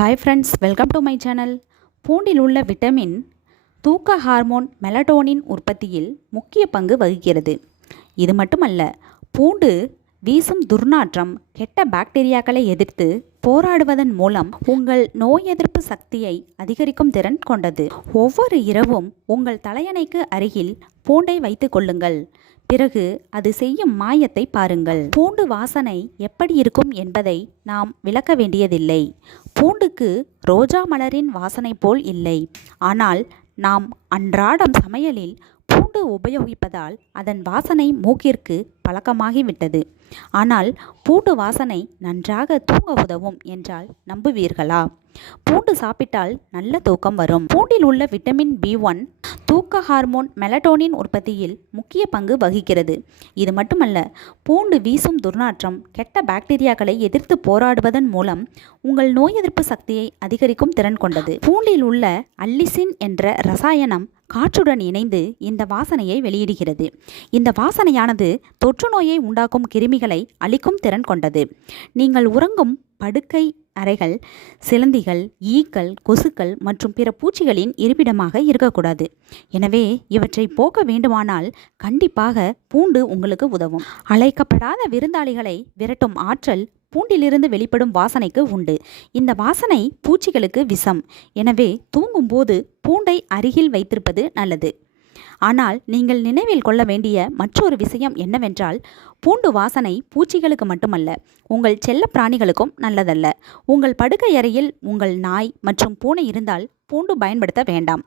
Hi friends welcome to my channel பூண்டில் உள்ள vitamin தூக்க hormone melatonin உற்பத்தியில் முக்கிய பங்கு வகிக்கிறது. இது மட்டுமல்ல பூண்டு வீசும் துர்நாற்றம் கெட்ட பாக்டீரியாக்களை எதிர்த்து போராடுவதன் மூலம் உங்கள் நோய் எதிர்ப்பு சக்தியை அதிகரிக்கும் திறன் கொண்டது. ஒவ்வொரு இரவும் உங்கள் தலையணைக்கு அருகில் பூண்டை வைத்துக் கொள்ளுங்கள். பிறகு அது செய்யும் மாயத்தை பாருங்கள். பூண்டு வாசனை எப்படி இருக்கும் என்பதை நாம் விளக்க வேண்டியதில்லை. பூண்டுக்கு ரோஜா மலரின் வாசனை போல் இல்லை. ஆனால் நாம் அன்றாடம் சமையலில் பூண்டு உபயோகிப்பதால் அதன் வாசனை மூக்கிற்கு பழக்கமாகிவிட்டது. ஆனால் பூண்டு வாசனை நன்றாக தூங்க உதவும் என்றால் நம்புவீர்களா? பூண்டு சாப்பிட்டால் நல்ல தூக்கம் வரும். பூண்டில் உள்ள விட்டமின் பி ஒன் தூக்க ஹார்மோன் மெலட்டோனின் உற்பத்தியில் முக்கிய பங்கு வகிக்கிறது. இது மட்டுமல்ல பூண்டு வீசும் துர்நாற்றம் கெட்ட பாக்டீரியாக்களை எதிர்த்து போராடுவதன் மூலம் உங்கள் நோய் எதிர்ப்பு சக்தியை அதிகரிக்கும் திறன் கொண்டது. பூண்டில் உள்ள அல்லிசின் என்ற ரசாயனம் காற்றுடன் இணைந்து இந்த வாசனையை வெளியிடுகிறது. இந்த வாசனையானது தொற்று நோயை உண்டாக்கும் கிருமிகளை அழிக்கும் திறன் கொண்டது. நீங்கள் உறங்கும் படுக்கை அறைகள் சிலந்திகள் ஈக்கள் கொசுக்கள் மற்றும் பிற பூச்சிகளின் இருப்பிடமாக இருக்கக்கூடாது. எனவே இவற்றை போக்க வேண்டுமானால் கண்டிப்பாக பூண்டு உங்களுக்கு உதவும். அழைக்கப்படாத விருந்தாளிகளை விரட்டும் ஆற்றல் பூண்டிலிருந்து வெளிப்படும் வாசனைக்கு உண்டு. இந்த வாசனை பூச்சிகளுக்கு விஷம். எனவே தூங்கும்போது பூண்டை அருகில் வைத்திருப்பது நல்லது. ஆனால் நீங்கள் நினைவில் கொள்ள வேண்டிய மற்றொரு விஷயம் என்னவென்றால் பூண்டு வாசனை பூச்சிகளுக்கு மட்டுமல்ல உங்கள் செல்ல பிராணிகளுக்கும் நல்லதல்ல. உங்கள் படுக்கை அறையில் உங்கள் நாய் மற்றும் பூனை இருந்தால் பூண்டு பயன்படுத்த வேண்டாம்.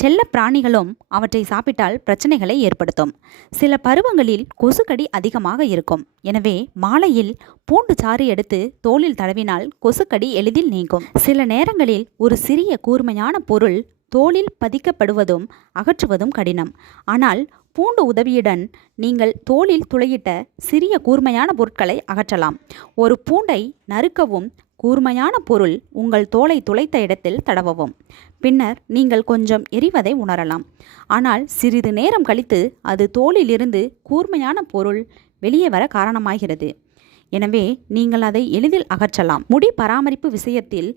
செல்ல பிராணிகளும் அவற்றை சாப்பிட்டால் பிரச்சனைகளை ஏற்படுத்தும். சில பருவங்களில் கொசுக்கடி அதிகமாக இருக்கும். எனவே மாலையில் பூண்டு சாறு எடுத்து தோலில் தடவினால் கொசுக்கடி எளிதில் நீங்கும். சில நேரங்களில் ஒரு சிறிய கூர்மையான பொருள் தோலில் பதிக்கப்படுவதும் அகற்றுவதும் கடினம். ஆனால் பூண்டு உதவியுடன் நீங்கள் தோலில் துளையிட்ட சிறிய கூர்மையான பொருட்களை அகற்றலாம். ஒரு பூண்டை நறுக்கவும் கூர்மையான பொருள் உங்கள் தோலை துளைத்த இடத்தில் தடவவும். பின்னர் நீங்கள் கொஞ்சம் எரிவதை உணரலாம். ஆனால் சிறிது நேரம் கழித்து அது தோலிலிருந்து கூர்மையான பொருள் வெளியே வர காரணமாகிறது. எனவே நீங்கள் அதை எளிதில் அகற்றலாம். முடி பராமரிப்பு விஷயத்தில்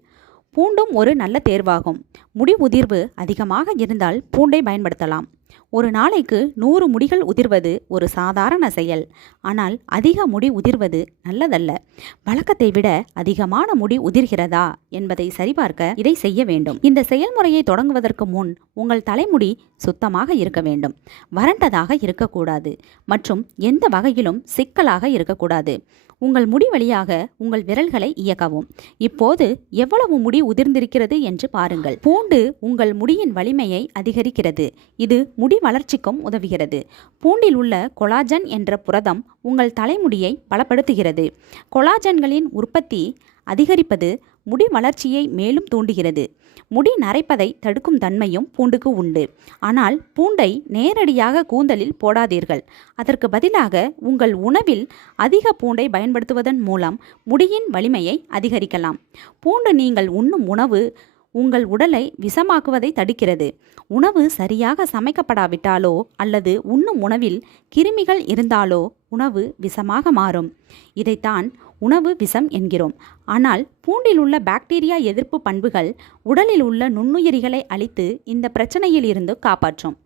பூண்டும் ஒரு நல்ல தேர்வாகும். முடி உதிர்வு அதிகமாக இருந்தால் பூண்டை பயன்படுத்தலாம். ஒரு நாளைக்கு நூறு முடிகள் உதிர்வது ஒரு சாதாரண செயல். ஆனால் அதிக முடி உதிர்வது நல்லதல்ல. வழக்கத்தை விட அதிகமான முடி உதிர்கிறதா என்பதை சரிபார்க்க இதை செய்ய வேண்டும். இந்த செயல்முறையை தொடங்குவதற்கு முன் உங்கள் தலைமுடி சுத்தமாக இருக்க வேண்டும். வறண்டதாக இருக்கக்கூடாது. மற்றும் எந்த வகையிலும் சிக்கலாக இருக்கக்கூடாது. உங்கள் முடி வழியாக உங்கள் விரல்களை இயக்கவும். இப்போது எவ்வளவு முடி உதிர்ந்திருக்கிறது என்று பாருங்கள். பூண்டு உங்கள் முடியின் வலிமையை அதிகரிக்கிறது. இது முடி வளர்ச்சிக்கும் உதவுகிறது. பூண்டில் உள்ள கொலாஜன் என்ற புரதம் உங்கள் தலைமுடியை பலப்படுத்துகிறது. கொலாஜன்களின் உற்பத்தி அதிகரிப்பது முடி வளர்ச்சியை மேலும் தூண்டுகிறது. முடி நரைப்பதை தடுக்கும் தன்மையும் பூண்டுக்கு உண்டு. ஆனால் பூண்டை நேரடியாக கூந்தலில் போடாதீர்கள். அதற்கு பதிலாக உங்கள் உணவில் அதிக பூண்டை பயன்படுத்துவதன் மூலம் முடியின் வலிமையை அதிகரிக்கலாம். பூண்டு நீங்கள் உண்ணும் உணவு உங்கள் உடலை விஷமாக்குவதை தடுக்கிறது. உணவு சரியாக சமைக்கப்படாவிட்டாலோ அல்லது உண்ணும் உணவில் கிருமிகள் இருந்தாலோ உணவு விஷமாக மாறும். இதைத்தான் உணவு விஷம் என்கிறோம். ஆனால் பூண்டில் உள்ள பாக்டீரியா எதிர்ப்பு பண்புகள் உடலில் உள்ள நுண்ணுயிரிகளை அழித்து இந்த பிரச்சனையில் இருந்து காப்பாற்றும்.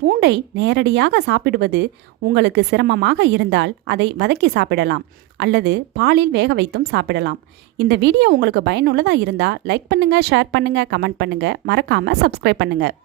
பூண்டை நேரடியாக சாப்பிடுவது உங்களுக்கு சிரமமாக இருந்தால் அதை வதக்கி சாப்பிடலாம் அல்லது பாலில் வேக வைத்தும் சாப்பிடலாம். இந்த வீடியோ உங்களுக்கு பயனுள்ளதாக இருந்தால் லைக் பண்ணுங்கள் ஷேர் பண்ணுங்கள் கமெண்ட் பண்ணுங்கள் மறக்காமல் சப்ஸ்கிரைப் பண்ணுங்கள்